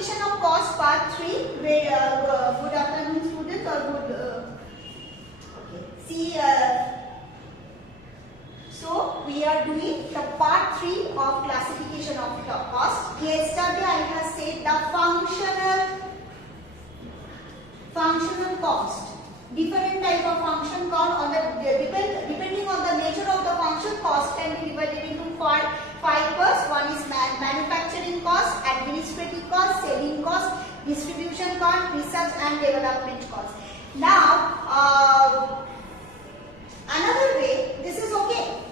classification of cost part 3. Where, good afternoon students, or good okay. See, so we are doing the part 3 of classification of cost. Yesterday I have said the functional cost. Different type of function cost on the depending on the nature of the function, cost can be divided into five parts. One is manufacturing cost, administrative cost, selling cost, distribution cost, research and development cost. Now another way, this is okay.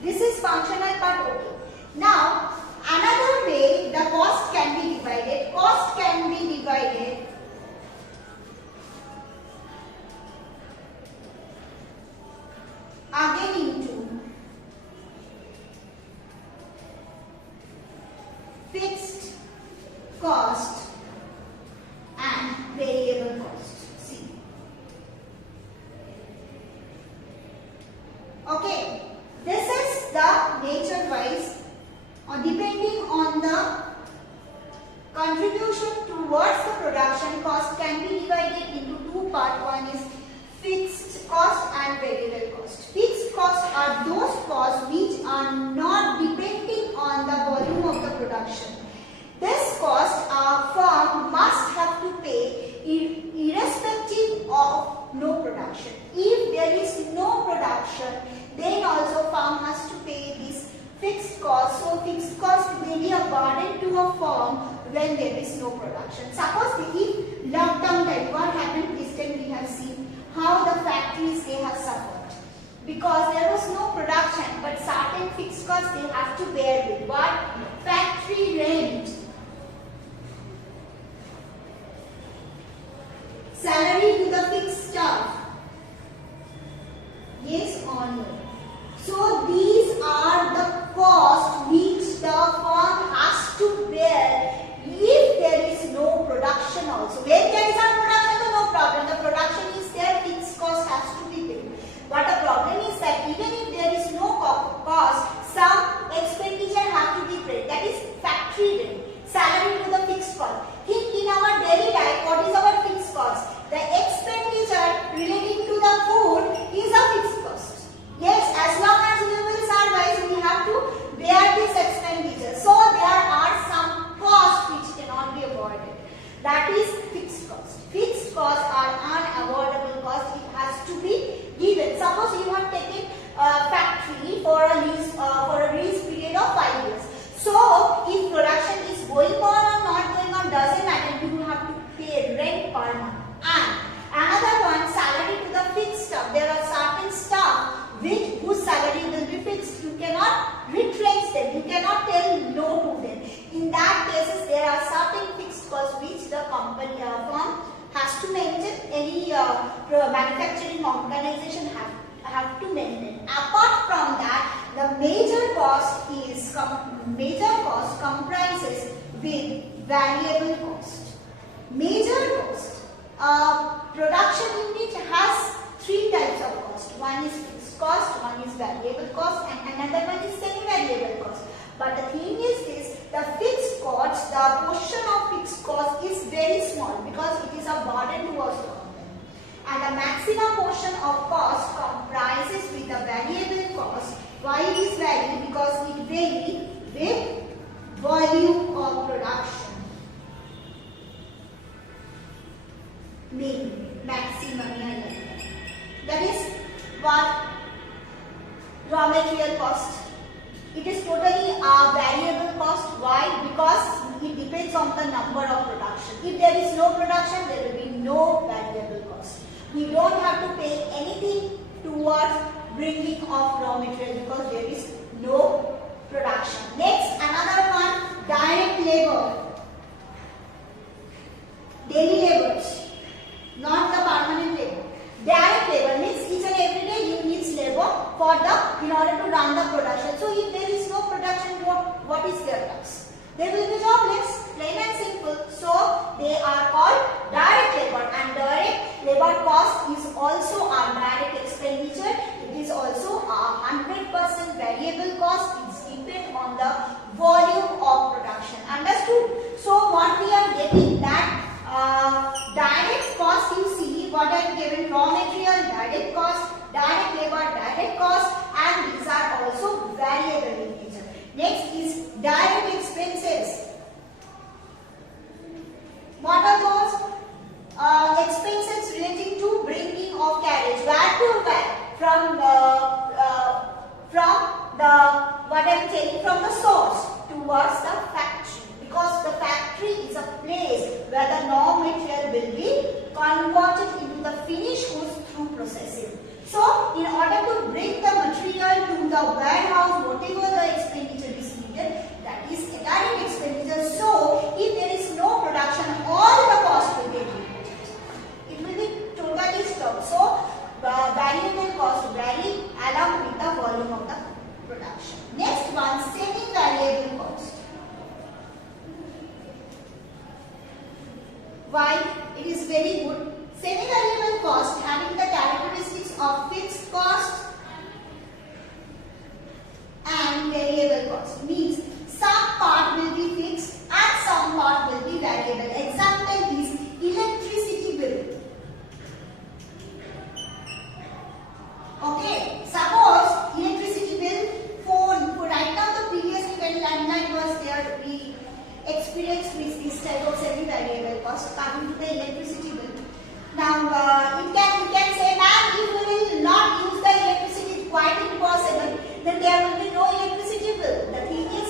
This is functional part, okay. Now another way the cost can be divided. Cost can be divided again into fixed cost and variable cost. See. Okay. This is the nature wise, depending on the contribution towards the production, cost can be divided into two parts. One is fixed cost and variable cost. Fixed costs are those costs which are not depending on the volume of the production. This cost a firm must have to pay irrespective of no production. If there is no production, then also firm has to pay this fixed cost. So fixed cost may be a burden to a firm when there is no production. Suppose if lockdown time, what happened this time we have seen how the factories they have suffered because there was no production, but certain fixed costs they have to bear with. What? Factory rent, salary to the fixed staff. Yes or no? So these are the costs which the firm has to bear if there is no production also. When there is a production, no problem. The production is there, fixed cost has to be paid. But the problem is that even if there is no cost, some expenditure have to be paid. That is factory rent, salary to the fixed cost. Think in our daily life, what is our fixed cost? The expenditure relating to the food is a fixed cost. Yes, as long as we will survive, we have to bear this expenditure. So there are some costs which cannot be avoided. That is fixed cost. Fixed costs are unavoidable costs. It has to be given. Suppose you have taken a factory for a lease period of 5 years. So if production is going on or not going on doesn't matter. You have to pay rent per month. And another one, salary to the fixed staff. There are certain staff whose salary will be fixed. You cannot replace them. You cannot tell no to them. In that cases, there are certain fixed costs which the company firm has to maintain. Any manufacturing organization have to maintain. Apart from that, the major cost comprises with variable cost. Major cost. Production unit has three types of cost. One is fixed cost, one is variable cost, and another one is semi-variable cost. But the thing is this, the fixed cost, the portion of fixed cost is very small because it is a burden towards the company. And the maximum portion of cost comprises with the variable cost. Why it is varied? Because it varies with volume of production. Maximum. That is what? Raw material cost. It is totally a variable cost. Why? Because it depends on the number of production. If there is no production, there will be no variable cost. We don't have to pay anything towards bringing of raw material because there is no production. Next, another one, direct labor. Daily laborers, not the permanent labor. Direct labor means each and every day you need labor in order to run the production. So if there is no production, what is their task? They will be jobless, plain and simple. So they are called direct labor, and direct labor cost is also a direct expenditure. It is also a 100% variable cost. It depends on the volume of production. Understood? So what we are getting phase where the raw material will be converted into the finished goods through processing. So, in order to bring the material to the warehouse, whatever the expenditure is needed, that is a direct expenditure. So, if there is no production, all the cost will be eliminated. It will be totally stopped. So, variable cost vary along with the volume of the production. Next one, semi-variable cost. Why? It is very good. Semi-variable cost having the characteristics of fixed cost and variable cost means some part will be fixed and some part will be variable. Example is electricity bill. Okay, suppose electricity bill, phone. Right now, the previously when landline was there, we experienced with this type of semi-variable cost coming to the electricity bill. Now, you can say, ma'am, if we will not use the electricity, it's quite impossible. Then there will be no electricity bill. The thing is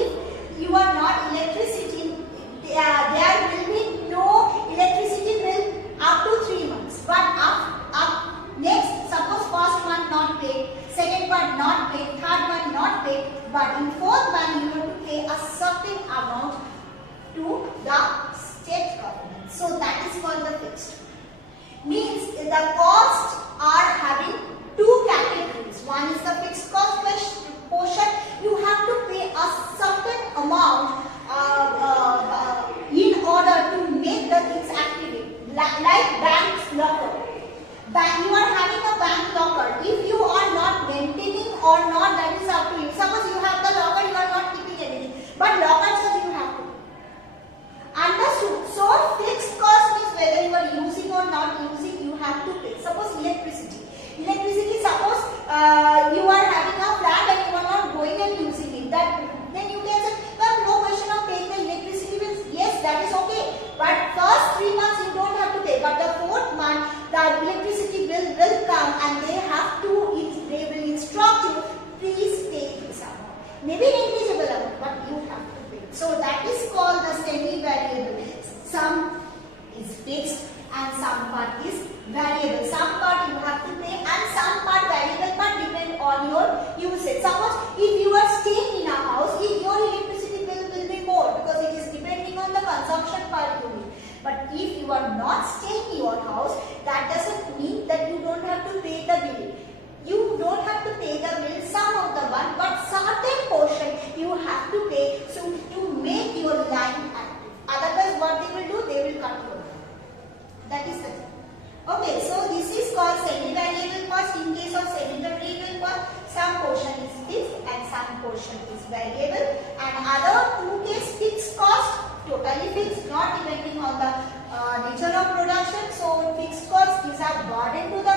if you are not electricity, there will be no electricity bill up to 3 months. But next, suppose first month not paid, second month not paid, third month not paid, but in fourth month you have to pay a certain amount to the state government. So that is called the fixed. Means the costs are having two categories. One is the fixed cost portion. You have to pay a certain amount in order to make the things activate. Like bank's locker. You are having a bank locker. If you are not maintaining or not, that is up to you. Suppose you have the locker, you are not keeping anything. But locker says you have to. Understood? So fixed cost means whether you are using or not using, you have to pay. Suppose electricity. Suppose you are having a flat and you are not going and using it. Then you can say, well, no question of paying the electricity bills. Yes, that is okay. But first 3 months you don't have to pay. But the fourth month, the electricity bill will come and they will instruct you, please pay this amount. Maybe negligible amount, but you have to pay. So that is called the semi-variable. Some is fixed and some part is variable. Some part you have to pay and some part variable, but depend on your usage. Suppose if you are staying in a house, if your electricity bill will be more because it is depending on the consumption per unit. But if you are not staying in your house, that doesn't mean that you don't have to pay the bill. You don't have to pay the bill, some of the one, but certain portion you have to pay so to make your line active. Otherwise, what they will do? They will cut you. That is the thing. Okay, so this is called semi-variable cost. In case of semi-variable cost, some portion is fixed and some portion is variable. And other two case fixed cost, totally fixed, not depending on the nature of production. So fixed cost is a burden to the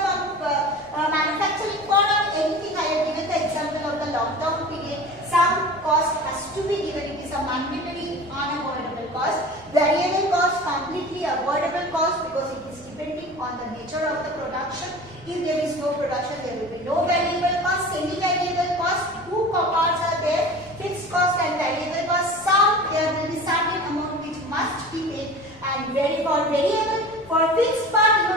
manufacturing part of anything. I have given the example of the lockdown period. Some cost has to be given. It is a mandatory unavoidable cost. Variable cost, completely avoidable cost because it is depending on the nature of the production. If there is no production, there will be no variable cost. Semi-variable cost, two parts are there, fixed cost and variable cost. There will be certain amount which must be paid, and for variable, for fixed part you